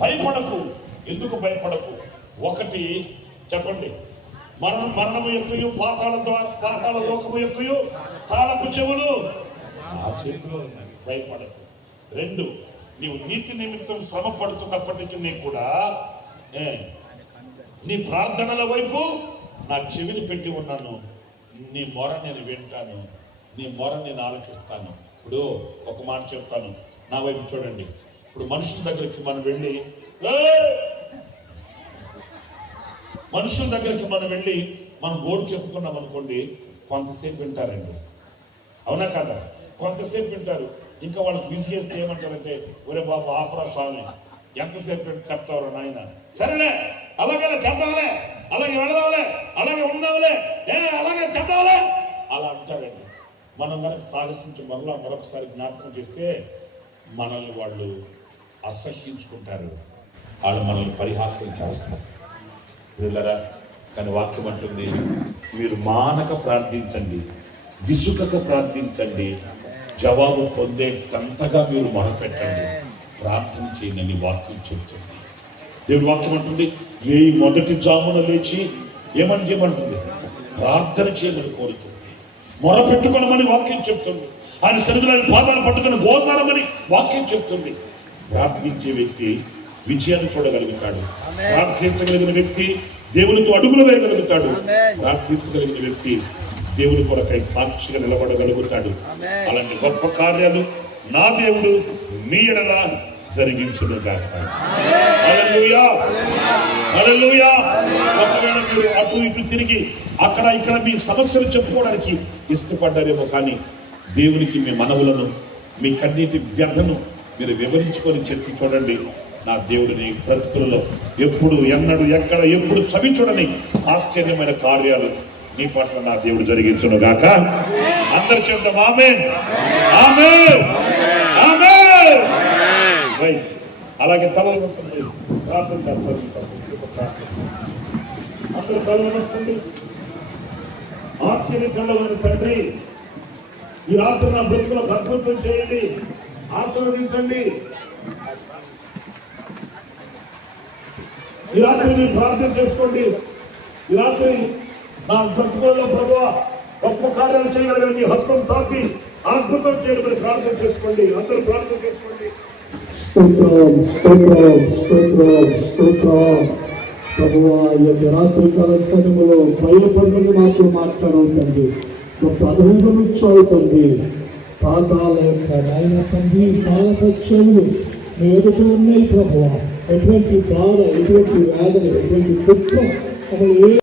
భయపడకు. ఎందుకు భయపడకు? ఒకటి చెప్పండి, మరణము యొక్కయు పాతాళ లోకము యొక్కయు తాళపు చెవులు ఆ చేతిలో ఉన్నాయి. భయపడకు. 2, నీవు నీతి నిమిత్తం శ్రమ పడుతున్నప్పటికీ నీ కూడా నీ ప్రార్థనల వైపు నా చెవిని పెట్టి ఉన్నాను. నీ మొర నేను వింటాను, నీ మొర నేను ఆలకిస్తాను. ఇప్పుడు ఒక మాట చెప్తాను, నా వైపు చూడండి. ఇప్పుడు మనుషుల దగ్గరికి మనం వెళ్ళి మనం గోడు చెప్పుకున్నాం అనుకోండి, కొంతసేపు వింటారండి. అవునా కదా? కొంతసేపు వింటారు. ఇంకా వాళ్ళకి విసిగేస్తే ఏమంటారంటే, ఒరే బాబు ఆపరా స్వామి, ఎంతసేపు చెప్తారు నాయన, సరేలే అలాగే చేద్దాంలే, అలాగే వెళదాంలే, అలాగే ఉందాంలే, అలాగే చేద్దాంలే అలా అంటారండి. మనం కనుక సాహసించి మరొకసారి జ్ఞాపకం చేస్తే మనల్ని వాళ్ళు అసహ్యించుకుంటారు, వాళ్ళు మనల్ని పరిహాసం చేస్తారు. వీళ్ళరా కానీ వాక్యం అంటుంది, మీరు మానక ప్రార్థించండి, విసుకక ప్రార్థించండి, జవాబు పొందేటంతగా మీరు మొరపెట్టండి, ప్రార్థన చేయనని వాక్యం చెప్తుంది. దేవుడి వాక్యం అంటుంది, ఏ మొదటి జామున లేచి ఏమని చేయమంటుంది? ప్రార్థన చేయమని కోరుతుంది, మొరపెట్టుకోనమని వాక్యం చెప్తుంది. ఆయన సన్నిధిలో పాదాలు పట్టుకుని గోసారమని వాక్యం చెప్తుంది. ప్రార్థించే వ్యక్తి విజయాన్ని చూడగలుగుతాడు. ప్రార్థించగలిగిన వ్యక్తి దేవునితో అడుగులు వేయగలుగుతాడు. ప్రార్థించగలిగిన వ్యక్తి దేవుని కొరకై సాక్షిగా నిలబడగలుగుతాడు. అలాంటి గొప్ప కార్యాలు నా దేవుడు మీ ఎడల జరిగించును గాక. హల్లెలూయా, హల్లెలూయా. ఒకవేళ మీరు అటు ఇటు తిరిగి అక్కడ ఇక్కడ మీ సమస్యలు చెప్పుకోవడానికి ఇష్టపడ్డారేమో, కానీ దేవునికి మీ మనవులను, మీ కన్నీటి వ్యధను మీరు వివరించుకొని చెప్పి చూడండి. నా దేవుడిని బ్రతుకులలో ఎప్పుడు, ఎన్నడూ, ఎక్కడ, ఎప్పుడు చవి చూడని ఆశ్చర్యమైన కార్యాలు నీ పట్ల నా దేవుడు జరిగించును గాక. అందరు చెప్తాం ఆమేన్, ఆమేన్, ఆమేన్. రైట్. అలాగే తలలు పడుతుంది, ప్రార్థన చేస్తారు. అందరూ తలలు పడుతుంది. ఆశ్చర్యకరమైన తండ్రి, ఈ రాత్రి నా బ్రతుకులో అద్భుతం చేయండి, ఆశీర్వదించండి. ఈ రాత్రి మీరు ప్రార్థన చేసుకోండి. ఈ రాత్రి నా బ్రతుకులలో ప్రభువా గొప్ప కార్యాలు చేయగలిగిన మీ హస్తం చాపి అద్భుతం చేయడం ప్రార్థన చేసుకోండి. అందరూ ప్రార్థన చేసుకోండి. స్తోత్రం, స్తోత్రం, స్తోత్రం, స్తోత్రం. ప్రభువా ఈ యొక్క రాత్రి కాల సమయంలో భయపడిన మాతో మాట్లాడవుతుంది, గొప్ప అనుభవం ఇచ్చవుతుంది. పాతాల యొక్క నాయన తండ్రి పాలక చెవులు మీ ఎదుట ఉన్నాయి ప్రభువా. ఎటువంటి బాధ, ఎటువంటి వేదన, ఎటువంటి దుఃఖం